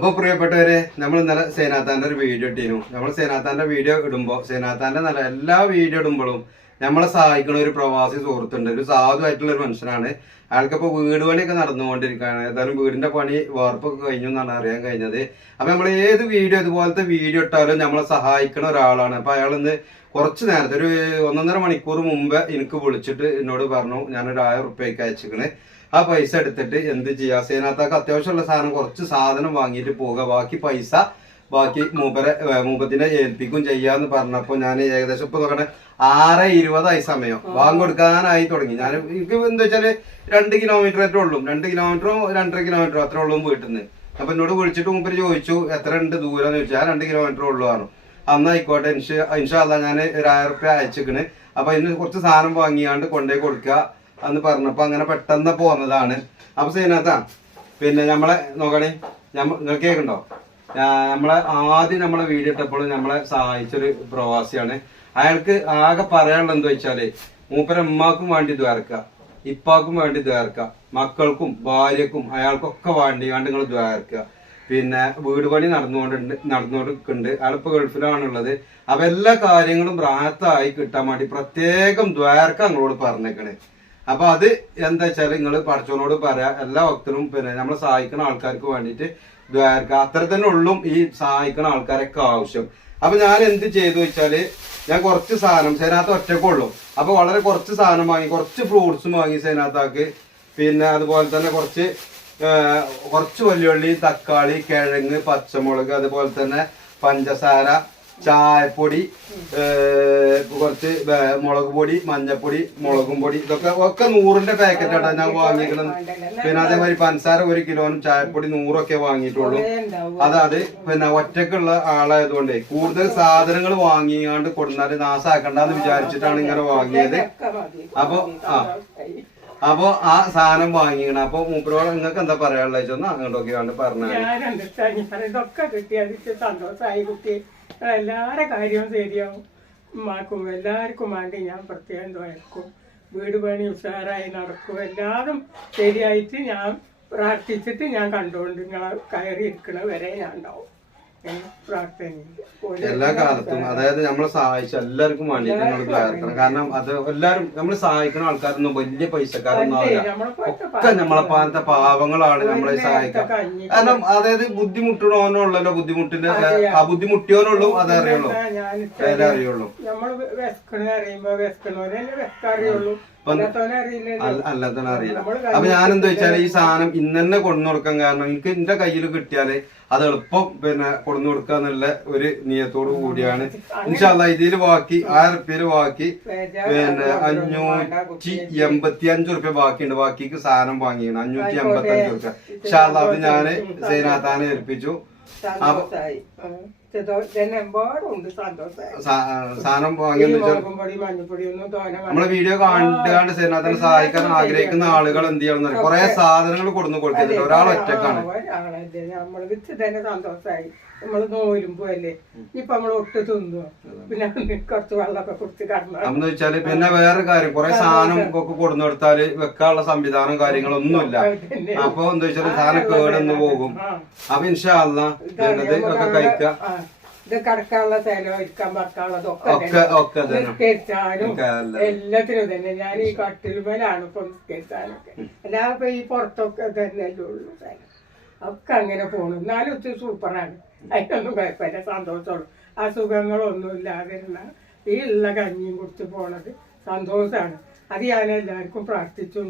അപ്പൊ പ്രിയപ്പെട്ടവരെ നമ്മൾ ഇന്നലെ സേനാത്താന്റെ ഒരു വീഡിയോ ഇട്ടിരുന്നു. നമ്മൾ സേനാത്താന്റെ വീഡിയോ ഇടുമ്പോൾ സേനാത്താന്റെ നല്ല എല്ലാ വീഡിയോ ഇടുമ്പോഴും നമ്മളെ സഹായിക്കുന്ന ഒരു പ്രവാസി സുഹൃത്തുണ്ട്. ഒരു സാധുവായിട്ടുള്ള ഒരു മനുഷ്യനാണ്. അയാൾക്കിപ്പോ വീട് പണിയൊക്കെ നടന്നുകൊണ്ടിരിക്കുകയാണ്. ഏതായാലും വീടിന്റെ പണി വാർപ്പൊക്കെ കഴിഞ്ഞു എന്നാണ് അറിയാൻ കഴിഞ്ഞത്. അപ്പൊ നമ്മൾ ഏത് വീഡിയോ ഇതുപോലത്തെ വീഡിയോ ഇട്ടാലും നമ്മളെ സഹായിക്കുന്ന ഒരാളാണ്. അപ്പൊ അയാൾ ഇന്ന് കുറച്ച് നേരത്തെ ഒരു ഒന്നൊന്നര മണിക്കൂർ മുമ്പ് എനിക്ക് വിളിച്ചിട്ട് എന്നോട് പറഞ്ഞു ഞാനൊരു ആയിരം റുപ്യക്ക് അയച്ചിക്കണ് ആ പൈസ എടുത്തിട്ട് എന്ത് ചെയ്യുക സേനാത്താക്ക് അത്യാവശ്യമുള്ള സാധനം കുറച്ച് സാധനം വാങ്ങിയിട്ട് പോവുക ബാക്കി പൈസ ബാക്കി മൂപ്പരെ മൂപ്പത്തിനെ ഏൽപ്പിക്കും ചെയ്യാന്ന് പറഞ്ഞപ്പോ ഞാൻ ഏകദേശം ഇപ്പൊ നോക്കണേ ആറ് ഇരുപതായി സമയം. ബാങ്ക് കൊടുക്കാനായി തുടങ്ങി. ഞാൻ എനിക്ക് എന്താ വെച്ചാൽ രണ്ട് കിലോമീറ്റർ അത്രേ ഉള്ളൂ. രണ്ട് കിലോമീറ്ററും രണ്ടര കിലോമീറ്ററും അത്ര ഉള്ളൂ വീട്ടിൽ നിന്ന് അപ്പൊ എന്നോട് വിളിച്ചിട്ട് മൂപ്പര് ചോദിച്ചു എത്ര ഉണ്ട് ദൂരം? എന്ന് ചോദിച്ചാൽ രണ്ട് കിലോമീറ്റർ ഉള്ളൂ ആണ് അന്ന് ആയിക്കോട്ടെ ഇൻഷാല്ല ഞാൻ ഒരു ആയിരം റുപ്യ അയച്ചിക്കണ്. അപ്പൊ അതിന് കുറച്ച് സാധനം വാങ്ങിയാണ്ട് കൊണ്ടേ കൊടുക്കുക എന്ന് പറഞ്ഞപ്പോ അങ്ങനെ പെട്ടെന്ന് പോന്നതാണ്. അപ്പൊ സീനത്താ പിന്നെ നമ്മളെ നോക്കണേ നിങ്ങൾ കേൾക്കണ്ടോ നമ്മളെ ആദ്യം നമ്മളെ വീഡിയോ ഇട്ടപ്പോഴും നമ്മളെ സഹായിച്ചൊരു പ്രവാസിയാണ്. അയാൾക്ക് ആകെ പറയാനുള്ളത് എന്താ വെച്ചാൽ മൂപ്പര ഉമ്മാക്കും വേണ്ടി ദ്വാരക്ക ഇപ്പാക്കും വേണ്ടി ദ്വാരക്ക മക്കൾക്കും ഭാര്യക്കും അയാൾക്കൊക്കെ വേണ്ടി കണ്ട് നിങ്ങൾ ദ്വാരക്ക. പിന്നെ വീട് പണി നടന്നുകൊണ്ടുണ്ട് നടന്നുകൊണ്ടിരിക്കുന്നുണ്ട് അയാളിപ്പോ ഗൾഫിലാണുള്ളത്. അപ്പൊ എല്ലാ കാര്യങ്ങളും റാഹത്തായി കിട്ടാൻ വേണ്ടി പ്രത്യേകം ദ്വാരക്ക നിങ്ങളോട് പറഞ്ഞേക്കണേ. അപ്പൊ അത് എന്താ വെച്ചാൽ നിങ്ങൾ പഠിച്ചവനോട് പറയാ എല്ലാ ഭക്തരും പിന്നെ നമ്മളെ സഹായിക്കുന്ന ആൾക്കാർക്ക് വേണ്ടിയിട്ട് ദ്വാരക്ക. അത്ര തന്നെ ഉള്ളൂ ഈ സഹായിക്കുന്ന ആൾക്കാരൊക്കെ ആവശ്യം. അപ്പൊ ഞാൻ എന്ത് ചെയ്തു വെച്ചാൽ ഞാൻ കുറച്ച് സാധനം സേനാത്ത ഒറ്റക്കുള്ളൂ അപ്പൊ വളരെ കുറച്ച് സാധനം വാങ്ങി കുറച്ച് ഫ്രൂട്ട്സും വാങ്ങി സേനാത്താക്ക് പിന്നെ അതുപോലെ തന്നെ കുറച്ച് കുറച്ച് വലിയുള്ളി തക്കാളി കിഴങ്ങ് പച്ചമുളക് അതുപോലെ തന്നെ പഞ്ചസാര ചായപ്പൊടി കുറച്ച് മുളക് പൊടി മഞ്ഞപ്പൊടി മുളകും പൊടി ഇതൊക്കെ ഒക്കെ നൂറിന്റെ പാക്കറ്റ് ആട്ടാ ഞാൻ വാങ്ങിക്കണം പിന്നെ അതേമാതിരി പഞ്ചസാര ഒരു കിലോനും ചായപ്പൊടി നൂറൊക്കെ വാങ്ങിയിട്ടുള്ളൂ. അതായത് പിന്നെ ഒറ്റക്കുള്ള ആളായതുകൊണ്ട് കൂടുതൽ സാധനങ്ങൾ വാങ്ങിയാണ്ട് കൊടുന്നാൽ നാശാക്കണ്ടെന്ന് വിചാരിച്ചിട്ടാണ് ഇങ്ങനെ വാങ്ങിയത്. അപ്പൊ ആ. അപ്പൊ ആ സാധനം വാങ്ങിക്കണം. അപ്പൊ മൂപ്പരോട് നിങ്ങൾക്ക് എന്താ പറയാനുള്ള അങ്ങോട്ടൊക്കെ കണ്ട് പറഞ്ഞാൽ എല്ലാവരുടെ കാര്യവും ശരിയാവും. ഉമ്മാക്കും എല്ലാവർക്കും വേണ്ടി ഞാൻ പ്രത്യേകം ദ്വയക്കും വീട് പണി ഉഷാറായി നടക്കും. എല്ലാതും ശരിയായിട്ട് ഞാൻ പ്രാർത്ഥിച്ചിട്ട് ഞാൻ കണ്ടുകൊണ്ട് നിങ്ങളെ കയറി ഇരിക്കണ വരെ ഞാൻ ഉണ്ടാവും. എല്ലാ കാലത്തും. അതായത് നമ്മളെ സഹായിച്ച എല്ലാവർക്കും വേണ്ടിയിട്ട് നമ്മൾ പ്രാർത്ഥന കാരണം അത് എല്ലാരും നമ്മൾ സഹായിക്കുന്ന ആൾക്കാരൊന്നും വലിയ പൈസക്കാരൊന്നും ആവില്ല. ഒക്കെ നമ്മളെ പാലത്തെ പാവങ്ങളാണ് നമ്മളെ സഹായിക്കുക കാരണം അതായത് ബുദ്ധിമുട്ടണോനുള്ളല്ലോ ബുദ്ധിമുട്ടിന്റെ ആ ബുദ്ധിമുട്ടിയോനുള്ളൂ അതേ അറിയുള്ളൂ. നമ്മൾ വിശക്കണ അറിയുമ്പോ വിശക്കറിയുള്ളൂ അല്ലാത്തവനെ അറിയില്ല അപ്പൊ ഞാൻ എന്താ വെച്ചാൽ ഈ സാധനം ഇന്ന് തന്നെ കൊണ്ടു കൊടുക്കാൻ കാരണം എനിക്ക് എന്റെ കയ്യിൽ കിട്ടിയാൽ അത് എളുപ്പം പിന്നെ കൊണ്ടു കൊടുക്കുക എന്നുള്ള ഒരു നിയത്തോട് കൂടിയാണ്. ഇൻഷാല്ല ഇതിൽ ബാക്കി ആയിരം റുപ്യയിൽ ബാക്കി പിന്നെ അഞ്ഞൂറ്റി എൺപത്തി അഞ്ച് റുപ്യ ബാക്കിയുണ്ട്. ബാക്കിക്ക് സാധനം വാങ്ങിയാണ്. അഞ്ഞൂറ്റി എൺപത്തി അഞ്ച് റുപ്യ ഇൻഷാല്ല അത് ഞാൻ സൈനാത്താനെ ഏൽപ്പിച്ചു. സാ- സാധനം നമ്മളെ വീഡിയോ കണ്ടുകാണ്ട് സേനാഥനെ സഹായിക്കാൻ ആഗ്രഹിക്കുന്ന ആളുകൾ എന്ത് ചെയ്യണം കുറെ സാധനങ്ങൾ കൊടുന്നു കൊടുക്കുന്നുണ്ട് ഒരാൾ ഒറ്റക്കാണ്. ഒരാളല്ലേ നമ്മൾ നോലുമ്പോ അല്ലേ ഇപ്പൊ നമ്മൾ ഒട്ട് തിന്നു പിന്നെ കുറച്ച് വെള്ളമൊക്കെ കുടിച്ച് കടന്നു. വെച്ചാൽ പിന്നെ വേറെ കാര്യം. കുറെ സാധനം ഒക്കെ കൊടുന്നു കൊടുത്താൽ വെക്കാനുള്ള സംവിധാനം കാര്യങ്ങളൊന്നുമില്ല അപ്പൊ എന്താ വെച്ചാൽ സാധനം കേടന്ന് പോകും. അപ്പൊ ഇൻഷാല്ല കഴിക്കാം ഒക്കെ കഴിക്കുക ഇത് കടക്കാനുള്ള സ്ഥലം ഇരിക്കാൻ പറക്കാനുള്ളതൊക്കെ നിസ്കരിച്ചാലും എല്ലാത്തിനും തന്നെ. ഞാൻ ഈ കട്ടിലുമേലാണ് ഇപ്പൊ നിസ്കരിച്ചാലൊക്കെ. അല്ലാതെ ഇപ്പൊ ഈ പുറത്തൊക്കെ തന്നെയല്ലേ ഉള്ളൂ സ്ഥലം. ഒക്കെ അങ്ങനെ പോണു. എന്നാലും ഒത്തിരി സൂപ്പറാണ്. അതിനൊന്നും കുഴപ്പമില്ല. സന്തോഷമുള്ളൂ. അസുഖങ്ങളൊന്നും ഇല്ലാതിരുന്ന ഈ ഉള്ള കഞ്ഞിയും കുടിച്ച് പോണത് സന്തോഷാണ്. അത് ഞാൻ എല്ലാവർക്കും പ്രാർത്ഥിച്ചു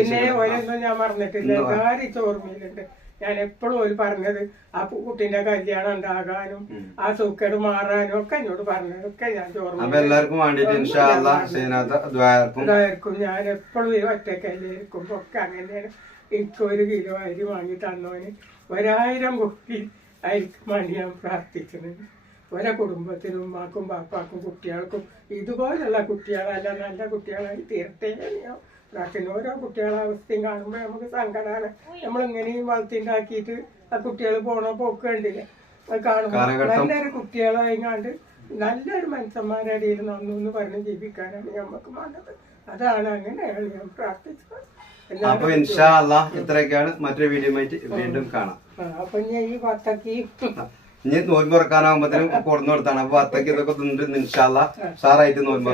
പിന്നെ ഓരോന്നും ഞാൻ പറഞ്ഞിട്ടില്ല എല്ലാവരും ഓർമ്മയിലുണ്ട് ഞാൻ എപ്പോഴും ഒരു പറഞ്ഞത് ആ കുട്ടിന്റെ കല്യാണം ഉണ്ടാകാനും ആ സൂക്കേട് മാറാനും ഒക്കെ എന്നോട് പറഞ്ഞതൊക്കെ ഞാൻ ചോറും എല്ലാവർക്കും ഞാൻ എപ്പോഴും ഈ ഒറ്റക്കല്ലിരിക്കുമ്പോ ഒക്കെ അങ്ങനെയാണ്. എനിക്ക് ഒരു കിലോ അരി വാങ്ങി തന്നോന്. ഒരായിരം കുട്ടി അരിക്ക് വേണ്ടി ഞാൻ പ്രാർത്ഥിക്കുന്നത് ഓരോ കുടുംബത്തിനും മാക്കും പാപ്പാക്കും കുട്ടികൾക്കും ഇതുപോലുള്ള കുട്ടികളല്ല നല്ല കുട്ടികളായി തീർത്തേ ഞാൻ പ്രാർത്ഥന ഓരോ കുട്ടികളെ അവസ്ഥയും കാണുമ്പോൾ നമുക്ക് സങ്കടമാണ് നമ്മളിങ്ങനെയും വളർത്തിണ്ടാക്കിയിട്ട് ആ കുട്ടികൾ പോണോ പോക്ക് കണ്ടില്ലേ? അത് കാണുമ്പോൾ നല്ലൊരു നല്ലൊരു കുട്ടികളായിങ്ങാണ്ട് നല്ലൊരു മനുഷ്യന്മാരുടെ ഇടയിൽ നന്നു എന്ന് പറഞ്ഞ് ജീവിക്കാനാണ് നമുക്ക് വേണ്ടത് അതാണ് അങ്ങനെ ഞാൻ പ്രാർത്ഥിച്ചത്. അപ്പൊ ഇൻഷാ അല്ലാ ഇത്രയൊക്കെയാണ് മറ്റൊരു വീഡിയോ വീണ്ടും കാണാം. അപ്പൊ ഞാൻ ഈ പത്തക്ക് ഇനി നോൻപ് തുറക്കാനാകുമ്പോഴത്തേനും കൊടുന്നു കൊടുത്താണ്. അപ്പൊ അത്തക്ക് ഇതൊക്കെ തിന്നിട്ട് ഇൻഷാല്ല സാറായിട്ട് നോൻപ്